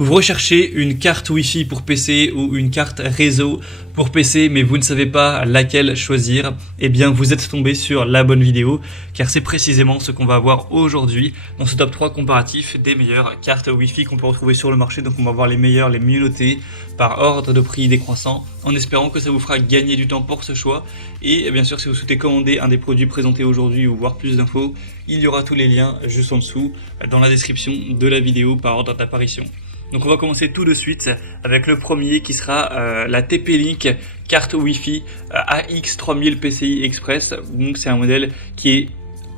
Vous recherchez une carte Wi-Fi pour PC ou une carte réseau pour PC, mais vous ne savez pas laquelle choisir, eh bien vous êtes tombé sur la bonne vidéo, car c'est précisément ce qu'on va voir aujourd'hui dans ce top 3 comparatif des meilleures cartes Wi-Fi qu'on peut retrouver sur le marché. Donc on va voir les meilleures, les mieux notées par ordre de prix décroissant, en espérant que ça vous fera gagner du temps pour ce choix. Et bien sûr, si vous souhaitez commander un des produits présentés aujourd'hui ou voir plus d'infos, il y aura tous les liens juste en dessous dans la description de la vidéo par ordre d'apparition. Donc on va commencer tout de suite avec le premier qui sera la TP-Link carte Wi-Fi AX3000 PCI Express. Donc c'est un modèle qui est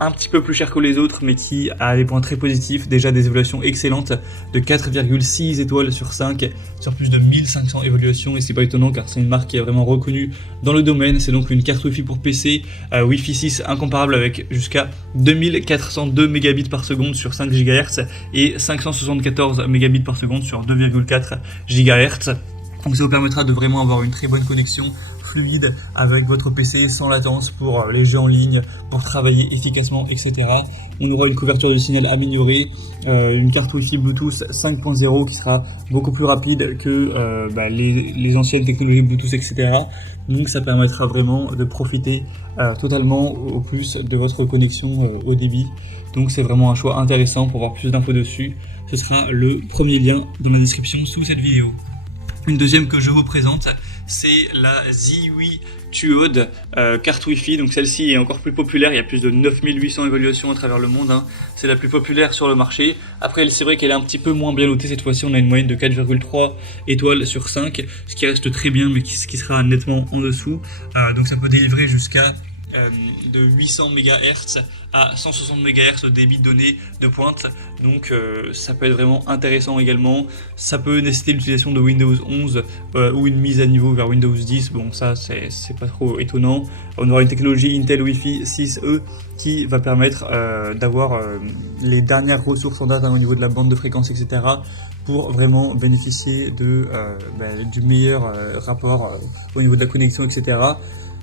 un petit peu plus cher que les autres, mais qui a des points très positifs, déjà des évaluations excellentes de 4,6 étoiles sur 5 sur plus de 1500 évaluations, et c'est pas étonnant car c'est une marque qui est vraiment reconnue dans le domaine. C'est donc une carte Wi-Fi pour PC Wi-Fi 6 incomparable avec jusqu'à 2402 mégabits par seconde sur 5 GHz et 574 mégabits par seconde sur 2,4 GHz. Donc ça vous permettra de vraiment avoir une très bonne connexion fluide avec votre PC sans latence pour les jeux en ligne, pour travailler efficacement, etc. On aura une couverture du signal améliorée, une carte Wi-Fi Bluetooth 5.0 qui sera beaucoup plus rapide que les anciennes technologies Bluetooth, etc. Donc ça permettra vraiment de profiter totalement au plus de votre connexion au débit. Donc c'est vraiment un choix intéressant. Pour voir plus d'infos dessus, ce sera le premier lien dans la description sous cette vidéo. Une deuxième que je vous présente, c'est la Ziwi Tuode carte Wi-Fi. Donc celle-ci est encore plus populaire, il y a plus de 9800 évaluations à travers le monde, hein. C'est la plus populaire sur le marché. Après c'est vrai qu'elle est un petit peu moins bien notée cette fois-ci, on a une moyenne de 4,3 étoiles sur 5, ce qui reste très bien mais qui sera nettement en dessous. Donc ça peut délivrer jusqu'à de 800 MHz à 160 MHz de débit de données de pointe. Donc ça peut être vraiment intéressant également. Ça peut nécessiter l'utilisation de Windows 11 ou une mise à niveau vers Windows 10. Bon, ça c'est pas trop étonnant. On aura une technologie Intel Wi-Fi 6E qui va permettre d'avoir les dernières ressources en date au niveau de la bande de fréquence, etc. pour vraiment bénéficier du meilleur rapport au niveau de la connexion, etc.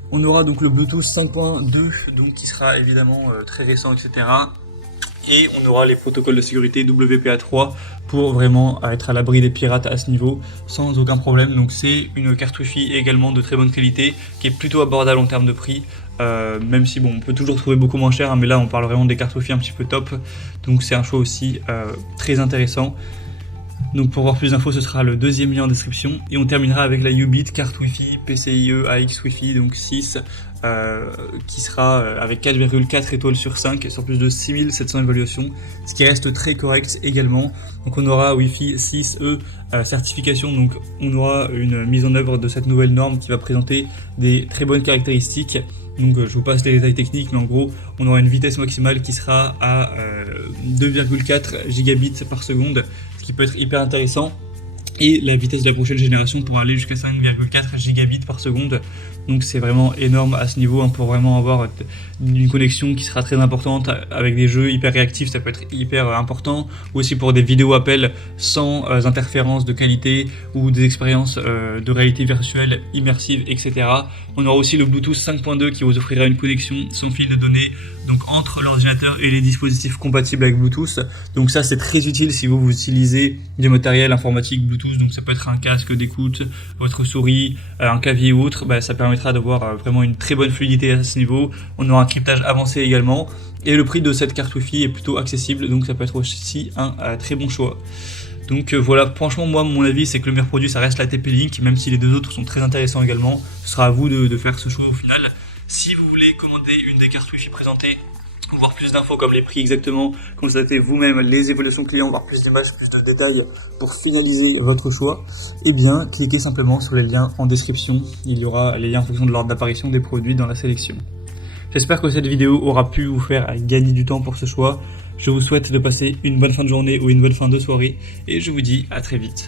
On aura donc le Bluetooth 5.2 donc qui sera évidemment très récent, etc. Et on aura les protocoles de sécurité WPA3 pour vraiment être à l'abri des pirates à ce niveau sans aucun problème. Donc c'est une carte Wi-Fi également de très bonne qualité qui est plutôt abordable en termes de prix. Même si bon, on peut toujours trouver beaucoup moins cher, hein, mais là on parle vraiment des cartes Wi-Fi un petit peu top. Donc c'est un choix aussi très intéressant. Donc pour voir plus d'infos, ce sera le deuxième lien en description. Et on terminera avec la Ubit carte Wi-Fi PCIe AX Wi-Fi donc 6 qui sera avec 4,4 étoiles sur 5 sur plus de 6700 évaluations, ce qui reste très correct également. Donc on aura Wi-Fi 6E certification, donc on aura une mise en œuvre de cette nouvelle norme qui va présenter des très bonnes caractéristiques. Donc je vous passe les détails techniques, mais en gros on aura une vitesse maximale qui sera à 2,4 gigabits par seconde, ce qui peut être hyper intéressant. Et la vitesse de la prochaine génération pourra aller jusqu'à 5,4 gigabits par seconde. Donc c'est vraiment énorme à ce niveau, hein, pour vraiment avoir une connexion qui sera très importante avec des jeux hyper réactifs, ça peut être hyper important. Ou aussi pour des vidéos appels sans interférence de qualité ou des expériences de réalité virtuelle immersive, etc. On aura aussi le Bluetooth 5.2 qui vous offrira une connexion sans fil de données donc entre l'ordinateur et les dispositifs compatibles avec Bluetooth. Donc ça c'est très utile si vous utilisez du matériel informatique Bluetooth, donc ça peut être un casque d'écoute, votre souris, un clavier ou autre. Ça permettra d'avoir vraiment une très bonne fluidité à ce niveau. On aura un cryptage avancé également, et le prix de cette carte Wi-Fi est plutôt accessible, donc ça peut être aussi un très bon choix. Donc voilà, franchement moi mon avis c'est que le meilleur produit ça reste la TP-Link, même si les deux autres sont très intéressants également. Ce sera à vous de faire ce choix au final. Si vous voulez commander une des cartes Wi-Fi présentées, voir plus d'infos comme les prix exactement, constatez vous-même les évaluations clients, voir plus d'images, plus de détails pour finaliser votre choix, eh bien cliquez simplement sur les liens en description. Il y aura les liens en fonction de l'ordre d'apparition des produits dans la sélection. J'espère que cette vidéo aura pu vous faire gagner du temps pour ce choix. Je vous souhaite de passer une bonne fin de journée ou une bonne fin de soirée, et je vous dis à très vite.